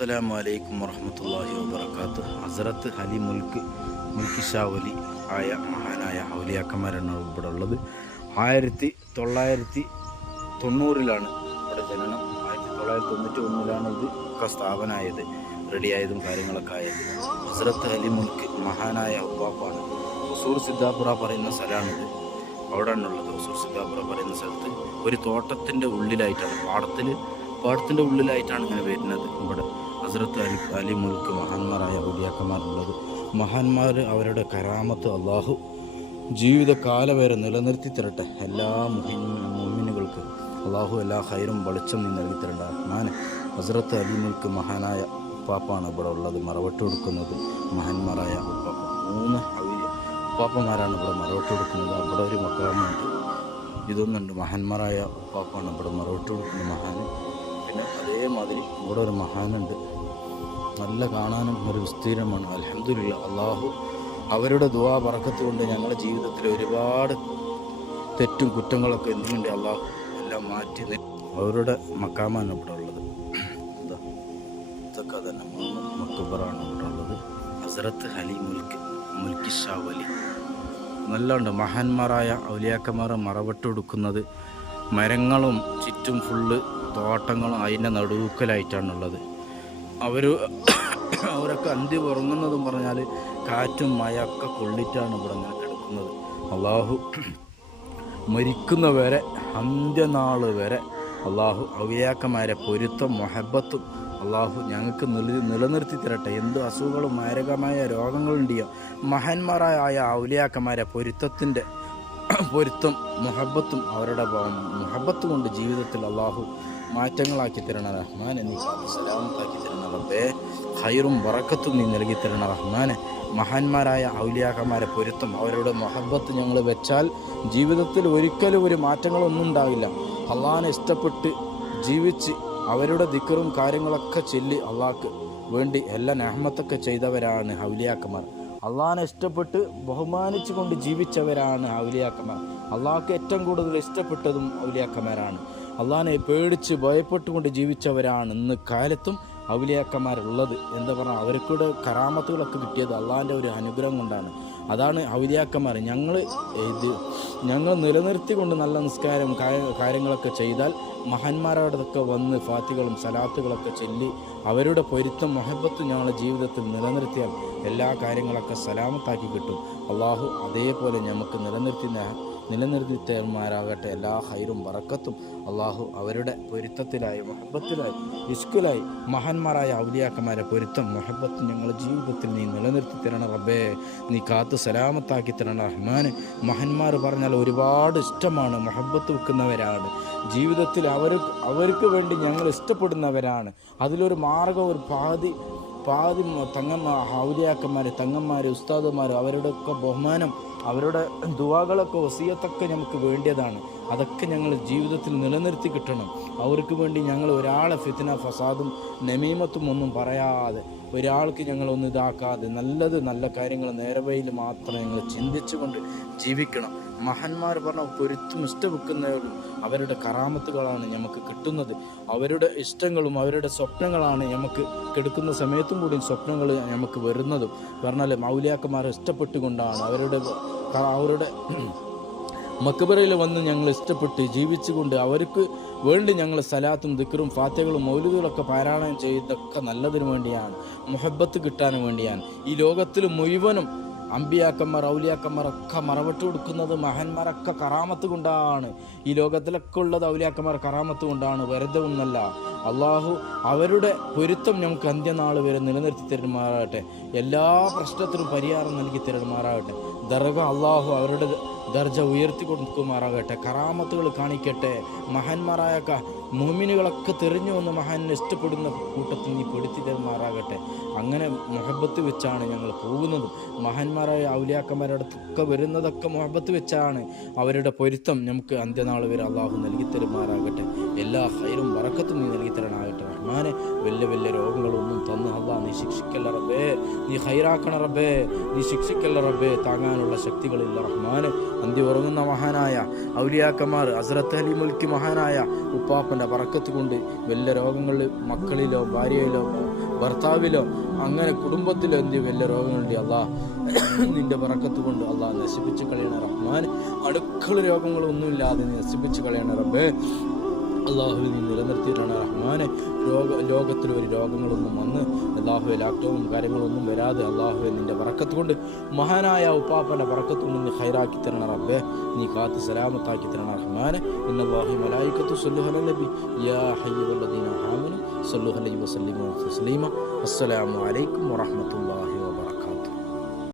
അസ്സലാമു അലൈക്കും വറഹ്മത്തുള്ളാഹി വബറകാതുഹു. ഹസ്രത്ത് അലി മുൽക്കി ഷാ വലി ആയ മഹാനായ ഔലിയാക്കന്മാരാണ് ഇവിടെ ഉള്ളത്. 1990 ഇവിടെ ജനനം. 1991 ഇത് ഒക്കെ സ്ഥാപനമായത്, റെഡിയായതും കാര്യങ്ങളൊക്കെ ആയത്. ഹസ്രത്ത് അലി മഹാനായ ഉപ്പാപ്പാണ്. ഹുസൂർ സിദ്ദാപുറ പറയുന്ന സ്ഥലമാണിത്. അവിടെയാണുള്ളത്. ഹുസൂർ സിദ്ദാപുറ പറയുന്ന സ്ഥലത്ത് ഒരു തോട്ടത്തിൻ്റെ ഉള്ളിലായിട്ടാണ്, പാടത്തിൻ്റെ ഉള്ളിലായിട്ടാണ് ഇങ്ങനെ വരുന്നത്. ഇവിടെ ഹസ്രത്ത് അലി മഹാന്മാരായ ഔലിയാക്കന്മാരുള്ളത്. മഹാന്മാർ അവരുടെ കറാമത്ത് അള്ളാഹു ജീവിതകാലം വരെ നിലനിർത്തി തരട്ടെ. എല്ലാ മുഅ്മിനുകൾക്ക് അള്ളാഹു എല്ലാ ഹൈറും വെളിച്ചം നീ നൽകി തരട്ടെ. ഹസ്രത്ത് അലി മഹാനായ ഉപ്പാപ്പാണ് ഇവിടെ ഉള്ളത്, മറവട്ട് കൊടുക്കുന്നത്. മഹാന്മാരായ ഉപ്പാപ്പ 3 ഉപ്പാപ്പന്മാരാണ് ഇവിടെ മറവട്ട് കൊടുക്കുന്നത്. അവിടെ ഒരു മക്കാമുണ്ട്, ഇതൊന്നുണ്ട്. മഹാന്മാരായ ഉപ്പാപ്പാണ് ഇവിടെ മറവട്ട് കൊടുക്കുന്ന മഹാന്. പിന്നെ അതേമാതിരി ഇവിടെ ഒരു മഹാനുണ്ട്, നല്ല കാണാനും ഒരു വിസ്തീർണമാണ്. അൽഹംദുലില്ലാ, അള്ളാഹു അവരുടെ ദുആ ബറക്കത്ത് കൊണ്ട് ഞങ്ങളുടെ ജീവിതത്തിൽ ഒരുപാട് തെറ്റും കുറ്റങ്ങളൊക്കെ എന്തുകൊണ്ട് അള്ളാഹു എല്ലാം മാറ്റി. അവരുടെ മക്കാമാണ് ഇവിടെ ഉള്ളത്. ഇതൊക്കെ തന്നെ 3 മക്ബറാണ് ഇവിടെ ഉള്ളത്. ഹസ്രത്ത് അലി മുൽക്കി ഷാ വലി നല്ലുണ്ട്. മഹാന്മാരായ ഔലിയാക്കന്മാരെ മറവിട്ട് കൊടുക്കുന്നത്. മരങ്ങളും ചുറ്റും ഫുള്ള് തോട്ടങ്ങളും അതിൻ്റെ നടുക്കലായിട്ടാണുള്ളത്. അവരൊക്കെ അന്ത്യം ഉറങ്ങുന്നതും പറഞ്ഞാൽ കാറ്റും മഴയൊക്കെ കൊള്ളിട്ടാണ് ഇവിടെ ഇങ്ങനെ കിടക്കുന്നത്. അള്ളാഹു മരിക്കുന്നവരെ, അന്ത്യനാൾ വരെ അള്ളാഹു ഔലിയാക്കന്മാരെ പൊരുത്തം മൊഹബത്തും അള്ളാഹു ഞങ്ങൾക്ക് നിലനിർത്തി തരട്ടെ. എന്ത് അസുഖങ്ങളും മാരകമായ രോഗങ്ങളുണ്ടെയോ മഹാന്മാരായ ഔലിയാക്കന്മാരെ പൊരുത്തം മുഹബത്തും അവരുടെ മുഹബത്ത് കൊണ്ട് ജീവിതത്തിൽ അള്ളാഹു മാറ്റങ്ങളാക്കി തരണ റഹ്മാനെ. നീ സലാമത്താക്കി തരണ റബ്ബേ. ഹൈറും ബറക്കത്തും നീ നൽകി തരണ റഹ്മാനെ. മഹാന്മാരായ ഔലിയാക്കന്മാരെ പൊരുത്തം അവരുടെ മുഹബത്ത് ഞങ്ങൾ വെച്ചാൽ ജീവിതത്തിൽ ഒരിക്കലും ഒരു മാറ്റങ്ങളൊന്നും ഉണ്ടാവില്ല. അള്ളാഹിനെ ഇഷ്ടപ്പെട്ട് ജീവിച്ച് അവരുടെ ദിക്റും കാര്യങ്ങളൊക്കെ ചൊല്ലി അള്ളാഹ്ക്ക് വേണ്ടി എല്ലാ നഹ്മത്തൊക്കെ ചെയ്തവരാണ് ഔലിയാക്കന്മാർ. അള്ളാഹിനെ ഇഷ്ടപ്പെട്ട് ബഹുമാനിച്ചു കൊണ്ട് ജീവിച്ചവരാണ് ഔലിയാക്കന്മാർ. അള്ളാഹ്ക്ക് ഏറ്റവും കൂടുതൽ ഇഷ്ടപ്പെട്ടതും ഔലിയാക്കന്മാരാണ്. അള്ളാഹിനെ പേടിച്ച് ഭയപ്പെട്ടുകൊണ്ട് ജീവിച്ചവരാണ് ഇന്ന് കാലത്തും ഔലിയാക്കന്മാരുള്ളത്. എന്താ പറഞ്ഞാൽ അവർക്കൂടെ കറാമത്തുകളൊക്കെ കിട്ടിയത് അള്ളാഹിൻ്റെ ഒരു അനുഗ്രഹം കൊണ്ടാണ്. അതാണ് ഔലിയാക്കന്മാർ. ഞങ്ങൾ നിലനിർത്തിക്കൊണ്ട് നല്ല നിസ്കാരം കാര്യങ്ങളൊക്കെ ചെയ്താൽ മഹാന്മാരോടൊക്കെ വന്ന് ഫാത്തികളും സലാത്തുകളൊക്കെ ചൊല്ലി അവരുടെ പൊരുത്തം മുഹബത്തും ഞങ്ങളുടെ ജീവിതത്തിൽ നിലനിർത്തിയാൽ എല്ലാ കാര്യങ്ങളൊക്കെ സലാമത്താക്കി കിട്ടും. അള്ളാഹു അതേപോലെ നമുക്ക് നിലനിർത്തിമാരാകട്ടെ. എല്ലാ ഹൈറും ബറക്കത്തും അള്ളാഹു അവരുടെ പൊരുത്തത്തിലായി മുഹബത്തിലായി ഇഷ്കിലായി മഹാന്മാരായ ഔലിയാക്കന്മാരെ പൊരുത്തം മുഹബത്തും ഞങ്ങളുടെ ജീവിതത്തിൽ നീ നിലനിർത്തി തരണ റബ്ബേ. നീ കാത്തു സലാമത്താക്കി തരണ റഹ്മാന്. മഹാന്മാർ പറഞ്ഞാൽ ഒരുപാട് ഇഷ്ടമാണ്, മുഹബത്ത് വെക്കുന്നവരാണ്. ജീവിതത്തിൽ അവർക്ക് വേണ്ടി ഞങ്ങൾ ഇഷ്ടപ്പെടുന്നവരാണ്. അതിലൊരു മാർഗം, ഒരു പാതി ഔലിയാക്കന്മാർ, തങ്ങന്മാർ, ഉസ്താദുമാർ, അവരുടെയൊക്കെ ബഹുമാനം, അവരുടെ ദുആകളൊക്കെ വസിയത്തൊക്കെ നമുക്ക് വേണ്ടിയതാണ്. അതൊക്കെ ഞങ്ങൾ ജീവിതത്തിൽ നിലനിർത്തി കിട്ടണം. അവർക്ക് വേണ്ടി ഞങ്ങൾ ഒരാളെ ഫിത്ന ഫസാദും നമീമത്തും ഒന്നും പറയാതെ, ഒരാൾക്ക് ഞങ്ങളൊന്നും ഇതാക്കാതെ നല്ല കാര്യങ്ങൾ നേരവയിൽ മാത്രം ഞങ്ങൾ ചിന്തിച്ചുകൊണ്ട് ജീവിക്കണം. മഹാന്മാർ പറഞ്ഞ പൊരുത്തും ഇഷ്ടവെക്കുന്നവരും അവരുടെ കറാമത്തുകളാണ് നമുക്ക് കിട്ടുന്നത്. അവരുടെ ഇഷ്ടങ്ങളും അവരുടെ സ്വപ്നങ്ങളാണ് നമുക്ക് കെടുക്കുന്ന സമയത്തും കൂടി സ്വപ്നങ്ങൾ നമുക്ക് വരുന്നതും. പറഞ്ഞാൽ ഔലിയാക്കന്മാരെ ഇഷ്ടപ്പെട്ടുകൊണ്ടാണ് അവരുടെ മക്ബറയിൽ വന്ന് ഞങ്ങൾ ഇഷ്ടപ്പെട്ട് ജീവിച്ചുകൊണ്ട് അവർക്ക് വേണ്ടി ഞങ്ങൾ സലാത്തും ദിക്റും ഫാത്തിഹകളും മൗലിദുകളൊക്കെ പാരായണം ചെയ്തൊക്കെ നല്ലതിനു വേണ്ടിയാണ്, മുഹബത്ത് കിട്ടാൻ വേണ്ടിയാണ്. ഈ ലോകത്തിൽ മുഴുവനും അമ്പിയാക്കന്മാർ ഔലിയാക്കന്മാരൊക്കെ മറവിട്ട് കൊടുക്കുന്നത് മഹാന്മാരൊക്കെ കറാമത്ത് കൊണ്ടാണ്. ഈ ലോകത്തിലൊക്കെ ഉള്ളത് ഔലിയാക്കന്മാർ കറാമത്ത് കൊണ്ടാണ്, വെറുതെ ഒന്നല്ല. അള്ളാഹു അവരുടെ പൊരുത്തം നമുക്ക് അന്ത്യനാൾ വരെ നിലനിർത്തി തരുമാറാകട്ടെ. എല്ലാ പ്രശ്നത്തിനും പരിഹാരം നൽകി തരുമാറാകട്ടെ. ദർഗ അള്ളാഹു അവരുടെ ദർജ ഉയർത്തി കൊടുക്കുമാറാകട്ടെ. കറാമത്തുകൾ കാണിക്കട്ടെ. മഹാന്മാരായ മുഅ്മിനുകളൊക്കെ തെരഞ്ഞു വന്ന് മഹാനെ ഇഷ്ടപ്പെടുന്ന കൂട്ടത്തിൽ നീ പെടുത്തി തരുമാറാകട്ടെ. അങ്ങനെ മുഹബത്ത് വെച്ചാണ് ഞങ്ങൾ പോകുന്നത്. മഹാന്മാരായ ഔലിയാക്കന്മാരുടെ അടുത്തൊക്കെ വരുന്നതൊക്കെ മുഹബത്ത് വെച്ചാണ്. അവരുടെ പൊരുത്തം നമുക്ക് അന്ത്യനാൾ വരെ അള്ളാഹു നൽകി തരുമാറാകട്ടെ. എല്ലാ ഹൈറും ബറക്കത്തും നീ നൽകി തരണാകട്ടെ റഹ്മാനെ. വലിയ രോഗങ്ങളൊന്നും തന്ന് അള്ളാഹ് നീ ശിക്ഷിക്കല്ല റബ്ബേ. നീ ഹൈറാക്കണ റബ്ബേ. നീ ശിക്ഷിക്കല്ല റബ്ബേ. താങ്ങാനുള്ള ശക്തികളില്ല റഹ്മാനെ. അന്തി ഉറങ്ങുന്ന മഹാനായ ഔലിയാക്കന്മാർ ഹസ്രത്ത് അലി മഹാനായ ഉപ്പാപ്പൻ്റെ ബറക്കത്ത് കൊണ്ട് വലിയ രോഗങ്ങൾ മക്കളിലോ ഭാര്യയിലോ ഭർത്താവിലോ അങ്ങനെ കുടുംബത്തിലോ എന്ത് വലിയ രോഗങ്ങളുണ്ട് അല്ലാ നിന്റെ ബറക്കത്ത് കൊണ്ട് അല്ലാ നശിപ്പിച്ച് കളയണ റഹ്മാൻ. അടുക്കള രോഗങ്ങളൊന്നുമില്ലാതെ നശിപ്പിച്ച് കളയണ റബ്ബേ. അള്ളാഹുവെ നീ നിലനിർത്തിയിട്ടാണ് റഹ്മാനെ. ലോകത്തിൽ ഒരു രോഗങ്ങളൊന്നും വന്ന് അള്ളാഹുവെ ലാക്ടോവും കാര്യങ്ങളൊന്നും വരാതെ അള്ളാഹുവെ നിന്റെ ബറക്കത്ത് കൊണ്ട് മഹാനായ ഉപ്പാപ്പൻ്റെ ബറക്കത്ത് കൊണ്ട് നീ ഹൈറാക്കി തരണ റബ്ബേ. നീ കാത്ത് സലാമത്താക്കി തരണ റഹ്മാനെ. ഇന്നല്ലാഹി മലായികത്തു സ്വല്ലു അലൻ നബി യാ ഹയ്യുവല്ലദീന ആമനു സ്വല്ലു അലൈഹി വസല്ലിമു തസ്ലീമ. അസ്സലാമു അലൈക്കും വറഹ്മത്തുള്ളാഹി വബറകാതുഹു.